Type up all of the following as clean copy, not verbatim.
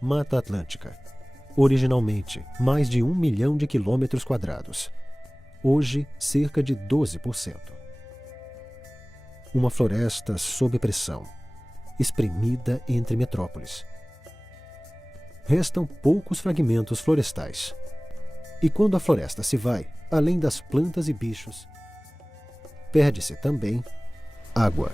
Mata Atlântica. Originalmente, mais de 1 milhão de quilômetros quadrados. Hoje, cerca de 12%. Uma floresta sob pressão, espremida entre metrópoles. Restam poucos fragmentos florestais. E quando a floresta se vai, além das plantas e bichos, perde-se também água.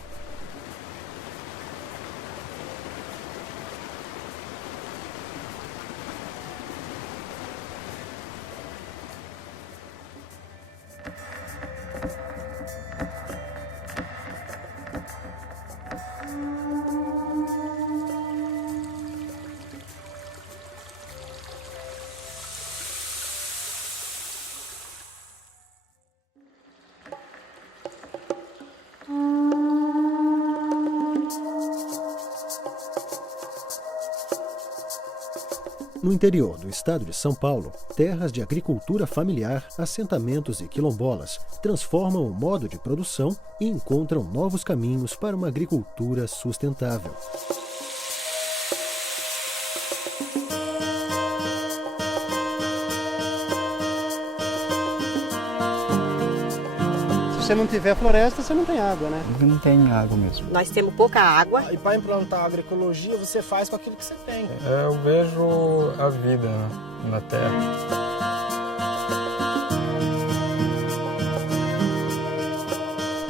No interior do estado de São Paulo, terras de agricultura familiar, assentamentos e quilombolas transformam o modo de produção e encontram novos caminhos para uma agricultura sustentável. Se você não tiver floresta, você não tem água, né? Não tem água mesmo. Nós temos pouca água. E para implantar a agroecologia, você faz com aquilo que você tem. Eu vejo a vida na terra.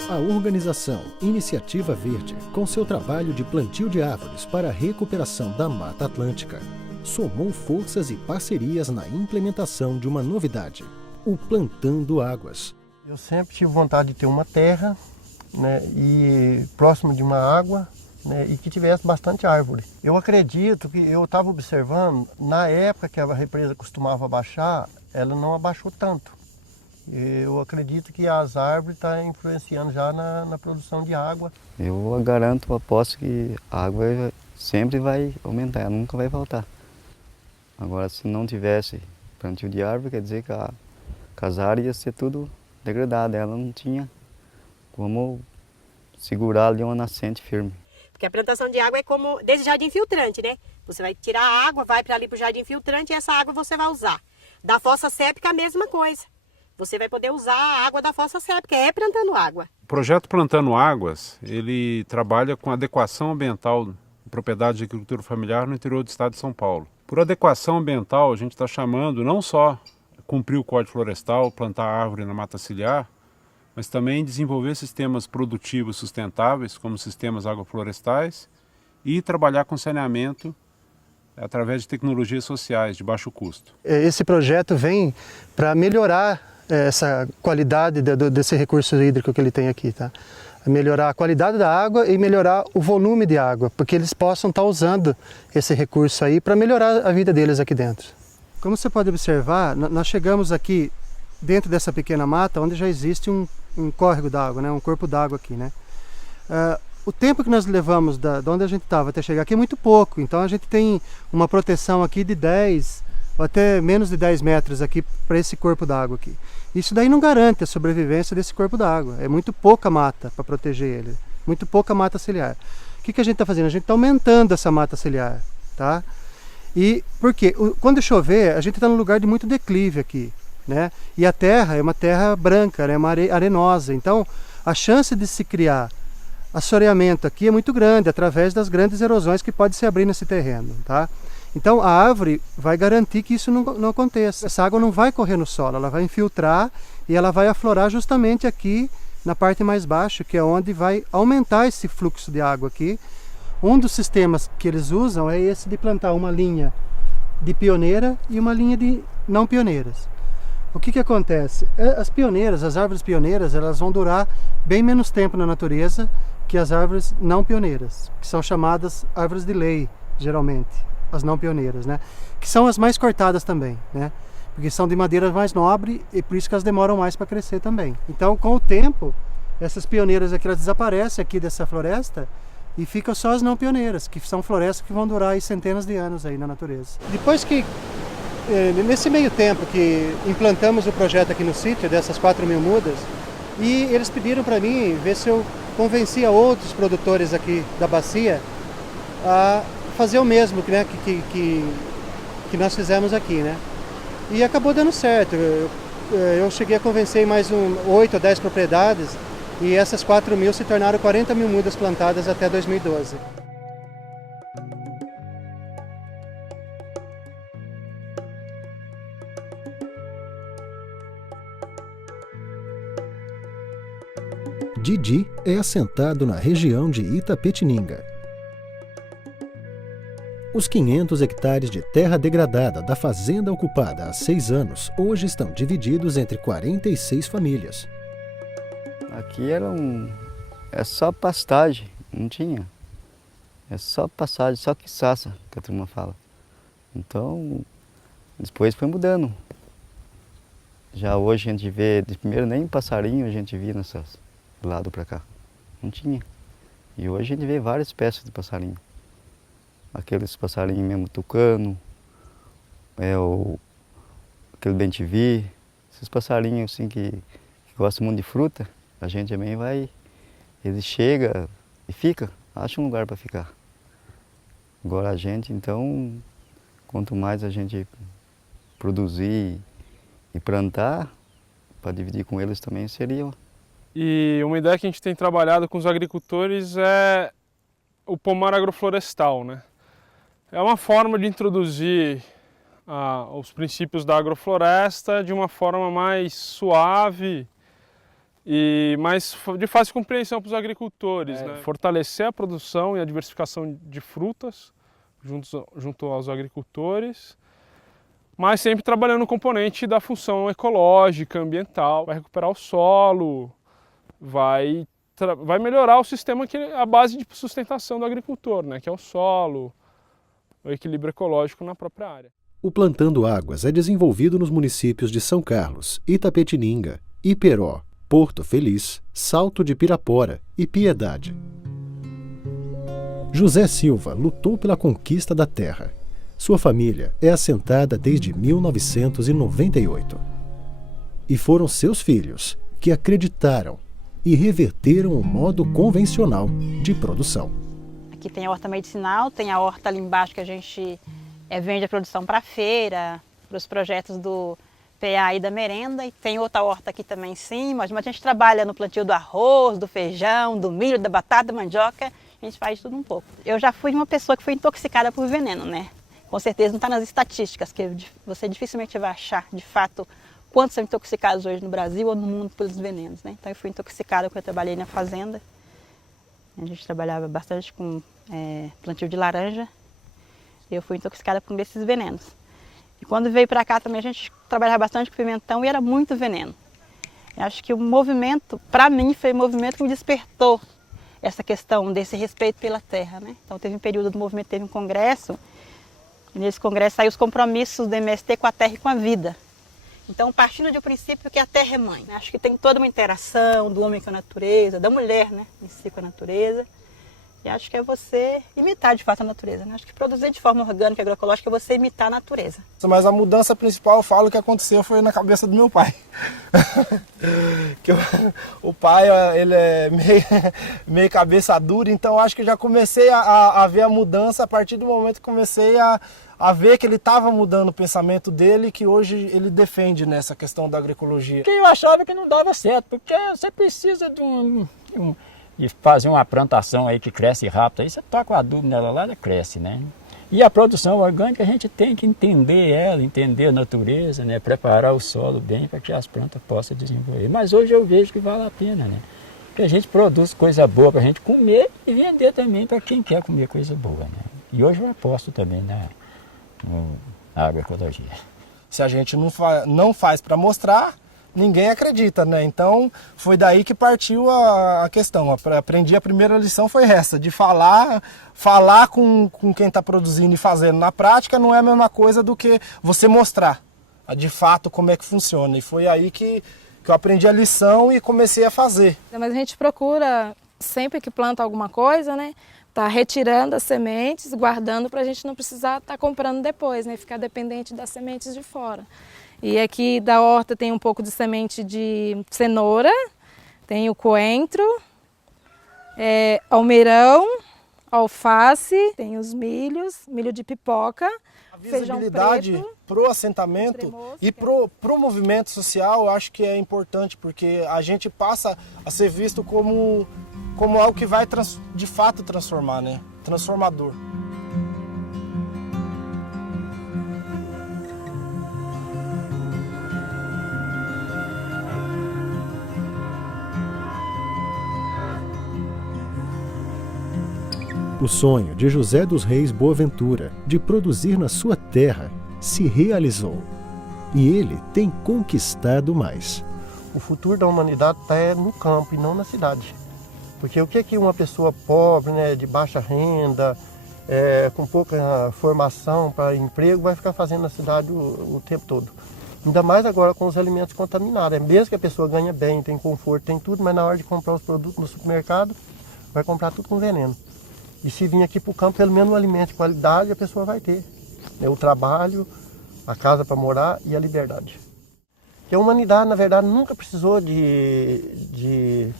A organização Iniciativa Verde, com seu trabalho de plantio de árvores para a recuperação da Mata Atlântica, somou forças e parcerias na implementação de uma novidade: o Plantando Águas. Eu sempre tive vontade de ter uma terra, né, e próximo de uma água, né, e que tivesse bastante árvore. Eu acredito que eu estava observando, na época que a represa costumava baixar, ela não abaixou tanto. Eu acredito que as árvores estão influenciando já na produção de água. Eu garanto, aposto que a água sempre vai aumentar, ela nunca vai faltar. Agora, se não tivesse plantio de árvore, quer dizer que as áreas ia ser tudo degradada, ela não tinha como segurar ali uma nascente firme. Porque a plantação de água é como desse jardim filtrante, né? Você vai tirar a água, vai para ali para o jardim filtrante e essa água você vai usar. Da fossa séptica a mesma coisa. Você vai poder usar a água da fossa séptica, é plantando água. O projeto Plantando Águas, ele trabalha com adequação ambiental em propriedade de agricultura familiar no interior do estado de São Paulo. Por adequação ambiental, a gente está chamando não só cumprir o Código Florestal, plantar árvore na mata ciliar, mas também desenvolver sistemas produtivos sustentáveis, como sistemas agroflorestais, e trabalhar com saneamento através de tecnologias sociais de baixo custo. Esse projeto vem para melhorar essa qualidade desse recurso hídrico que ele tem aqui, tá? Melhorar a qualidade da água e melhorar o volume de água, porque eles possam estar usando esse recurso aí para melhorar a vida deles aqui dentro. Como você pode observar, nós chegamos aqui dentro dessa pequena mata, onde já existe um córrego d'água, né? Um corpo d'água aqui, né? O tempo que nós levamos de onde a gente estava até chegar aqui é muito pouco, então a gente tem uma proteção aqui de 10 ou até menos de 10 metros aqui para esse corpo d'água aqui. Isso daí não garante a sobrevivência desse corpo d'água, é muito pouca mata para proteger ele, muito pouca mata ciliar. O que a gente está fazendo? A gente está aumentando essa mata ciliar, tá? E por quê? Quando chover, a gente está num lugar de muito declive aqui, né? E a terra é uma terra branca, né? Uma arenosa, então a chance de se criar assoreamento aqui é muito grande, através das grandes erosões que podem se abrir nesse terreno, tá? Então a árvore vai garantir que isso não aconteça. Essa água não vai correr no solo, ela vai infiltrar e ela vai aflorar justamente aqui na parte mais baixa, que é onde vai aumentar esse fluxo de água aqui. Um dos sistemas que eles usam é esse de plantar uma linha de pioneira e uma linha de não pioneiras. O que acontece? As pioneiras, as árvores pioneiras, elas vão durar bem menos tempo na natureza que as árvores não pioneiras, que são chamadas árvores de lei, geralmente, as não pioneiras, né? Que são as mais cortadas também, né? Porque são de madeira mais nobre e por isso que elas demoram mais para crescer também. Então, com o tempo, essas pioneiras aqui, elas desaparecem aqui dessa floresta e ficam só as não pioneiras, que são florestas que vão durar aí centenas de anos aí na natureza. Depois que, nesse meio tempo que implantamos o projeto aqui no sítio, dessas 4.000 mudas, e eles pediram para mim ver se eu convencia outros produtores aqui da bacia a fazer o mesmo né, que nós fizemos aqui, né? E acabou dando certo. Eu cheguei a convencer mais 8 ou 10 propriedades e essas 4.000 se tornaram 40.000 mudas plantadas até 2012. Didi é assentado na região de Itapetininga. Os 500 hectares de terra degradada da fazenda ocupada há 6 anos hoje estão divididos entre 46 famílias. Aqui é só pastagem, não tinha. É só pastagem, só quiçaça, que a turma fala. Então, depois foi mudando. Já hoje a gente vê, de primeiro nem passarinho a gente via nessas do lado para cá. Não tinha. E hoje a gente vê várias espécies de passarinho. Aqueles passarinhos mesmo tucano, aquele bem-te-vi, esses passarinhos assim que gostam muito de fruta, a gente também vai, ele chega e fica, acha um lugar para ficar. Agora a gente, então, quanto mais a gente produzir e plantar, para dividir com eles também seria. E uma ideia que a gente tem trabalhado com os agricultores é o pomar agroflorestal, né? É uma forma de introduzir os princípios da agrofloresta de uma forma mais suave e mais de fácil compreensão para os agricultores, né? Fortalecer a produção e a diversificação de frutas junto aos agricultores, mas sempre trabalhando no componente da função ecológica, ambiental, vai recuperar o solo, vai melhorar o sistema que é a base de sustentação do agricultor, né? Que é o solo, o equilíbrio ecológico na própria área. O Plantando Águas é desenvolvido nos municípios de São Carlos, Itapetininga, Iperó, Porto Feliz, Salto de Pirapora e Piedade. José Silva lutou pela conquista da terra. Sua família é assentada desde 1998. E foram seus filhos que acreditaram e reverteram o modo convencional de produção. Aqui tem a horta medicinal, tem a horta ali embaixo que a gente vende a produção para a feira, para os projetos do PA e da merenda, e tem outra horta aqui também em cima, mas a gente trabalha no plantio do arroz, do feijão, do milho, da batata, da mandioca, a gente faz tudo um pouco. Eu já fui uma pessoa que foi intoxicada por veneno, né? Com certeza não está nas estatísticas, que você dificilmente vai achar, de fato, quantos são intoxicados hoje no Brasil ou no mundo pelos venenos, né? Então eu fui intoxicada quando eu trabalhei na fazenda. A gente trabalhava bastante com plantio de laranja. Eu fui intoxicada por esses venenos. E quando veio para cá também a gente trabalhava bastante com pimentão e era muito veneno. Eu acho que o movimento, para mim, foi o movimento que me despertou essa questão desse respeito pela terra, né? Então teve um período do movimento, teve um congresso, e nesse congresso saiu os compromissos do MST com a terra e com a vida. Então, partindo de um princípio que a terra é mãe, né? Acho que tem toda uma interação do homem com a natureza, da mulher, né, em si com a natureza. E acho que é você imitar de fato a natureza, né? Acho que produzir de forma orgânica e agroecológica é você imitar a natureza. Mas a mudança principal, eu falo, que aconteceu foi na cabeça do meu pai. Que o pai, ele é meio cabeça dura, então acho que eu já comecei a ver a mudança a partir do momento que comecei a ver que ele estava mudando o pensamento dele, que hoje ele defende nessa questão da agroecologia. Que eu achava que não dava certo, porque você precisa de fazer uma plantação aí que cresce rápido, aí você toca o adubo nela lá, ela cresce, né? E a produção orgânica a gente tem que entender ela, entender a natureza, né? Preparar o solo bem para que as plantas possam desenvolver. Mas hoje eu vejo que vale a pena, né? Porque a gente produz coisa boa para a gente comer e vender também para quem quer comer coisa boa, né? E hoje eu aposto também na agroecologia. Se a gente não faz para mostrar, ninguém acredita, né? Então foi daí que partiu a questão. Aprendi, a primeira lição foi essa, de falar com quem está produzindo e fazendo na prática não é a mesma coisa do que você mostrar de fato como é que funciona. E foi aí que eu aprendi a lição e comecei a fazer. Mas a gente procura, sempre que planta alguma coisa, né? Tá retirando as sementes, guardando para a gente não precisar estar comprando depois, né? Ficar dependente das sementes de fora. E aqui da horta tem um pouco de semente de cenoura, tem o coentro, almeirão, alface, tem os milhos, milho de pipoca, A feijão visibilidade preto, pro assentamento tremoço, e pro movimento social, eu acho que é importante, porque a gente passa a ser visto como algo que vai de fato transformar, né? Transformador. O sonho de José dos Reis Boaventura de produzir na sua terra se realizou. E ele tem conquistado mais. O futuro da humanidade está no campo e não na cidade. Porque o que uma pessoa pobre, né, de baixa renda, com pouca formação para emprego, vai ficar fazendo na cidade o tempo todo? Ainda mais agora com os alimentos contaminados. Mesmo que a pessoa ganhe bem, tem conforto, tem tudo, mas na hora de comprar os produtos no supermercado, vai comprar tudo com veneno. E se vir aqui para o campo, pelo menos um alimento de qualidade, a pessoa vai ter. O trabalho, a casa para morar e a liberdade. Porque a humanidade, na verdade, nunca precisou de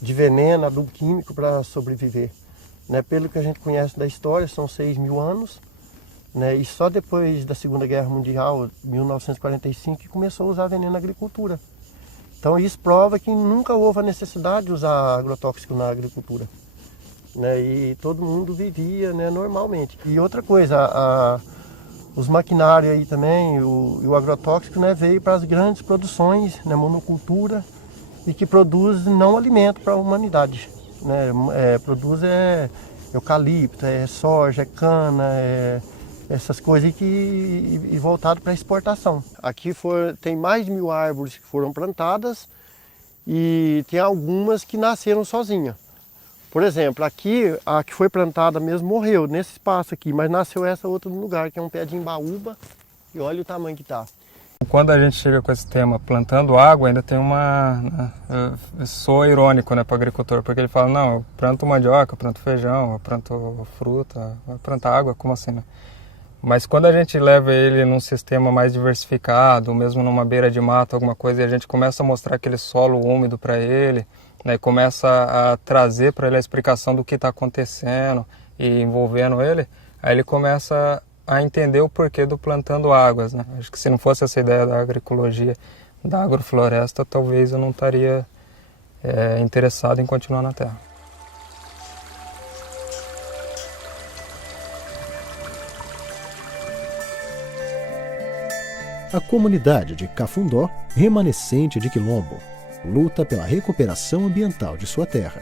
veneno, adubo químico para sobreviver. Né? Pelo que a gente conhece da história, são 6.000 anos. Né? E só depois da Segunda Guerra Mundial, 1945, que começou a usar veneno na agricultura. Então isso prova que nunca houve a necessidade de usar agrotóxico na agricultura. Né? E todo mundo vivia, né, normalmente. E outra coisa, os maquinários aí também, o agrotóxico, né, veio para as grandes produções, né, monocultura, e que produz não alimento para a humanidade. Né? Produz eucalipto, soja, cana, essas coisas e voltado para exportação. Aqui tem mais de 1.000 árvores que foram plantadas e tem algumas que nasceram sozinhas. Por exemplo, aqui, a que foi plantada mesmo morreu, nesse espaço aqui, mas nasceu essa outra no lugar, que é um pé de embaúba, e olha o tamanho que está. Quando a gente chega com esse tema plantando água, ainda tem soa irônico, né, para o agricultor, porque ele fala, não, eu planto mandioca, eu planto feijão, eu planto fruta, eu planto água, como assim, né? Mas quando a gente leva ele num sistema mais diversificado, mesmo numa beira de mato, alguma coisa, e a gente começa a mostrar aquele solo úmido para ele, né, começa a trazer para ele a explicação do que está acontecendo e envolvendo ele, aí ele começa a entender o porquê do plantando águas, né? Acho que se não fosse essa ideia da agroecologia, da agrofloresta, talvez eu não estaria interessado em continuar na terra. A comunidade de Cafundó, remanescente de Quilombo, luta pela recuperação ambiental de sua terra.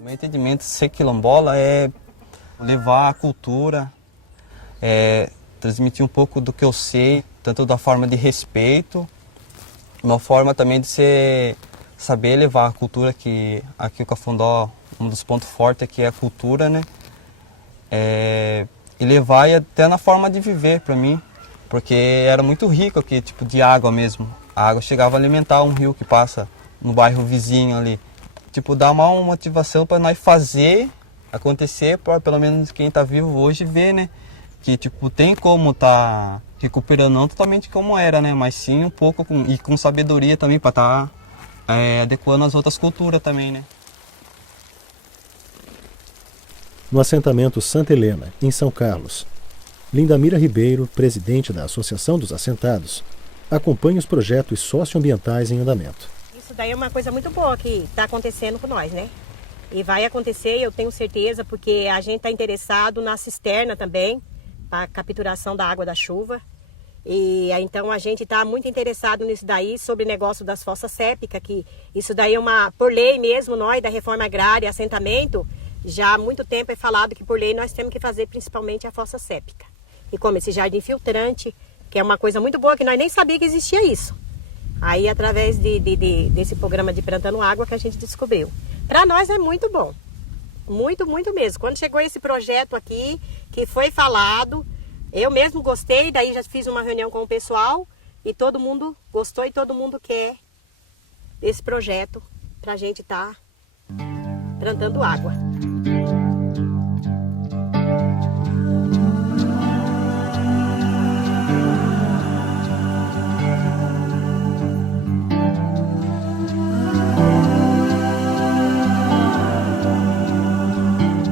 O meu entendimento de ser quilombola é levar a cultura, transmitir um pouco do que eu sei, tanto da forma de respeito, uma forma também de saber levar a cultura, que aqui o Cafundó, um dos pontos fortes aqui é a cultura, né? E levar até na forma de viver para mim. Porque era muito rico aqui, tipo de água mesmo. A água chegava a alimentar um rio que passa no bairro vizinho ali. Tipo, dá uma motivação para nós fazer acontecer, para pelo menos quem está vivo hoje ver, né? Que tipo, tem como tá recuperando, não totalmente como era, né? Mas sim um pouco com sabedoria também, para estar adequando as outras culturas também, né? No assentamento Santa Helena, em São Carlos, Lindamira Ribeiro, presidente da Associação dos Assentados, acompanha os projetos socioambientais em andamento. Isso daí é uma coisa muito boa que está acontecendo com nós, né? E vai acontecer, eu tenho certeza, porque a gente está interessado na cisterna também, para capturação da água da chuva. E então a gente está muito interessado nisso daí, sobre o negócio das fossas sépticas, que isso daí é por lei mesmo, nós da reforma agrária, assentamento, já há muito tempo é falado que por lei nós temos que fazer principalmente a fossa séptica. E como esse jardim filtrante, que é uma coisa muito boa, que nós nem sabíamos que existia isso. Aí, através desse programa de Plantando Água, que a gente descobriu. Para nós é muito bom. Muito, muito mesmo. Quando chegou esse projeto aqui, que foi falado, eu mesmo gostei, daí já fiz uma reunião com o pessoal, e todo mundo gostou e todo mundo quer esse projeto para a gente estar plantando água.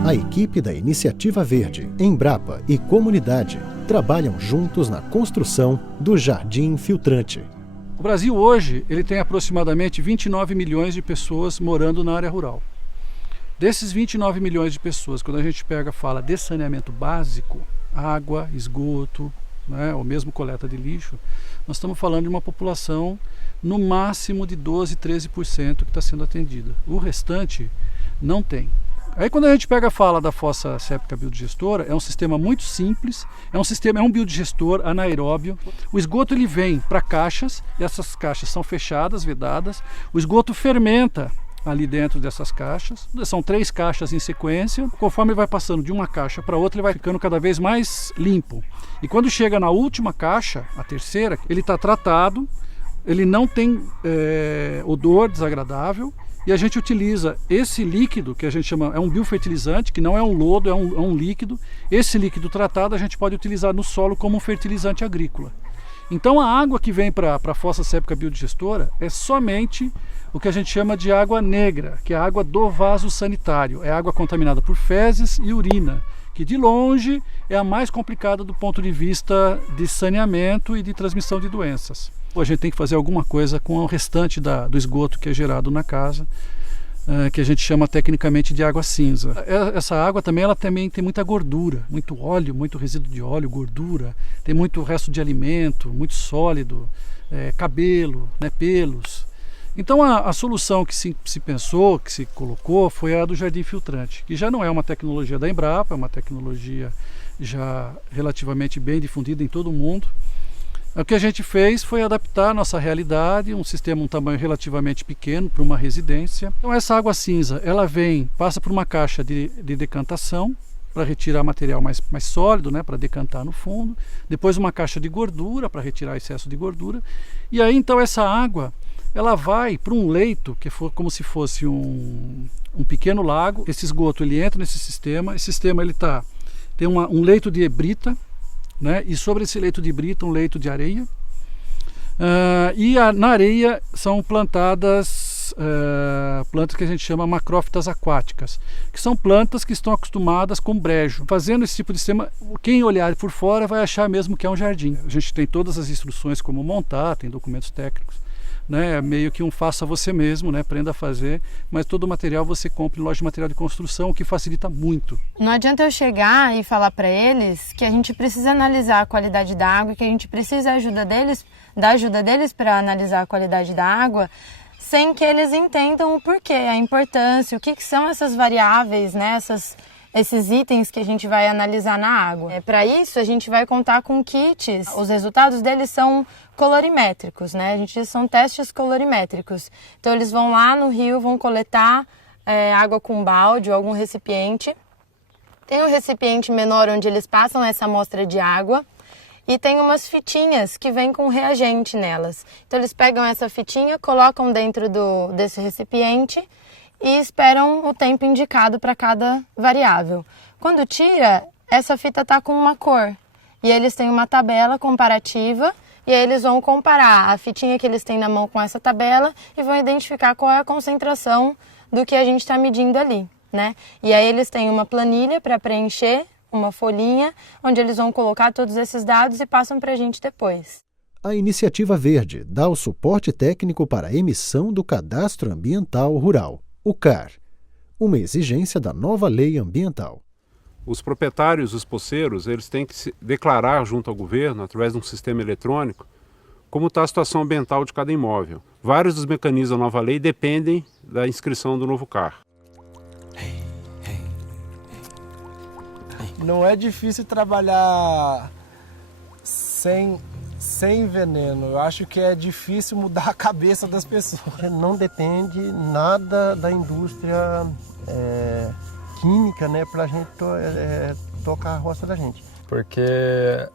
A equipe da Iniciativa Verde, Embrapa e comunidade trabalham juntos na construção do Jardim Filtrante. O Brasil hoje ele tem aproximadamente 29 milhões de pessoas morando na área rural. Desses 29 milhões de pessoas, quando a gente fala de saneamento básico, água, esgoto, né, ou mesmo coleta de lixo, nós estamos falando de uma população no máximo de 12, 13% que está sendo atendida. O restante não tem. Aí quando a gente fala da fossa séptica biodigestora, é um sistema muito simples, é um biodigestor anaeróbio. O esgoto ele vem para caixas, e essas caixas são fechadas, vedadas. O esgoto fermenta ali dentro dessas caixas. São 3 caixas em sequência. Conforme ele vai passando de uma caixa para outra, ele vai ficando cada vez mais limpo. E quando chega na última caixa, a terceira, ele está tratado, ele não tem odor desagradável. E a gente utiliza esse líquido, que a gente chama, é um biofertilizante, que não é um lodo, é um líquido. Esse líquido tratado a gente pode utilizar no solo como um fertilizante agrícola. Então a água que vem para a fossa séptica biodigestora é somente o que a gente chama de água negra, que é a água do vaso sanitário. É água contaminada por fezes e urina, que de longe é a mais complicada do ponto de vista de saneamento e de transmissão de doenças. A gente tem que fazer alguma coisa com o restante do esgoto que é gerado na casa, que a gente chama tecnicamente de água cinza. Essa água ela também tem muita gordura, muito óleo, muito resíduo de óleo, gordura, tem muito resto de alimento, muito sólido, cabelo, né, pelos. Então a solução que se pensou, que se colocou, foi a do Jardim Filtrante, que já não é uma tecnologia da Embrapa, é uma tecnologia já relativamente bem difundida em todo o mundo. O que a gente fez foi adaptar a nossa realidade, um sistema, um tamanho relativamente pequeno para uma residência. Então essa água cinza, ela passa por uma caixa de decantação para retirar material mais sólido, né, para decantar no fundo. Depois uma caixa de gordura para retirar excesso de gordura. E aí então essa água, ela vai para um leito que for como se fosse um pequeno lago. Esse esgoto ele entra nesse sistema. Esse sistema ele tem um leito de brita, né? E sobre esse leito de brita, um leito de areia. Na areia são plantadas plantas que a gente chama macrófitas aquáticas, que são plantas que estão acostumadas com brejo. Fazendo esse tipo de sistema, quem olhar por fora vai achar mesmo que é um jardim. A gente tem todas as instruções como montar, tem documentos técnicos. Né, meio que um faça você mesmo, né, aprenda a fazer, mas todo o material você compra em loja de material de construção, o que facilita muito. Não adianta eu chegar e falar para eles que a gente precisa analisar a qualidade da água, que a gente precisa da ajuda deles para analisar a qualidade da água, sem que eles entendam o porquê, a importância, o que são essas variáveis, né, esses itens que a gente vai analisar na água. Para isso, a gente vai contar com kits. Os resultados deles são colorimétricos, né? A gente são testes colorimétricos. Então, eles vão lá no rio, vão coletar água com balde ou algum recipiente. Tem um recipiente menor onde eles passam essa amostra de água e tem umas fitinhas que vêm com reagente nelas. Então, eles pegam essa fitinha, colocam dentro desse recipiente e esperam o tempo indicado para cada variável. Quando tira, essa fita está com uma cor. E eles têm uma tabela comparativa e aí eles vão comparar a fitinha que eles têm na mão com essa tabela e vão identificar qual é a concentração do que a gente está medindo ali, né? E aí eles têm uma planilha para preencher, uma folhinha, onde eles vão colocar todos esses dados e passam para a gente depois. A Iniciativa Verde dá o suporte técnico para a emissão do Cadastro Ambiental Rural, o CAR, uma exigência da nova lei ambiental. Os proprietários, os poceiros, eles têm que se declarar junto ao governo, através de um sistema eletrônico, como está a situação ambiental de cada imóvel. Vários dos mecanismos da nova lei dependem da inscrição do novo CAR. Não é difícil trabalhar sem veneno. Eu acho que é difícil mudar a cabeça das pessoas. Não depende nada da indústria química, né, para a gente tocar a roça da gente. Porque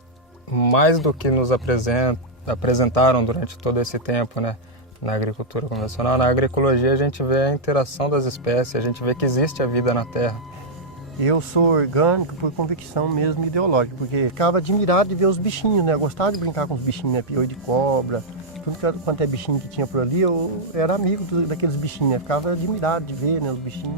mais do que nos apresentaram durante todo esse tempo, né, na agricultura convencional, na agroecologia a gente vê a interação das espécies, a gente vê que existe a vida na terra. Eu sou orgânico por convicção mesmo ideológica, porque ficava admirado de ver os bichinhos, né? Eu gostava de brincar com os bichinhos, né? Piolho de cobra, tudo quanto é bichinho que tinha por ali, eu era amigo daqueles bichinhos, né? Ficava admirado de ver, né, os bichinhos.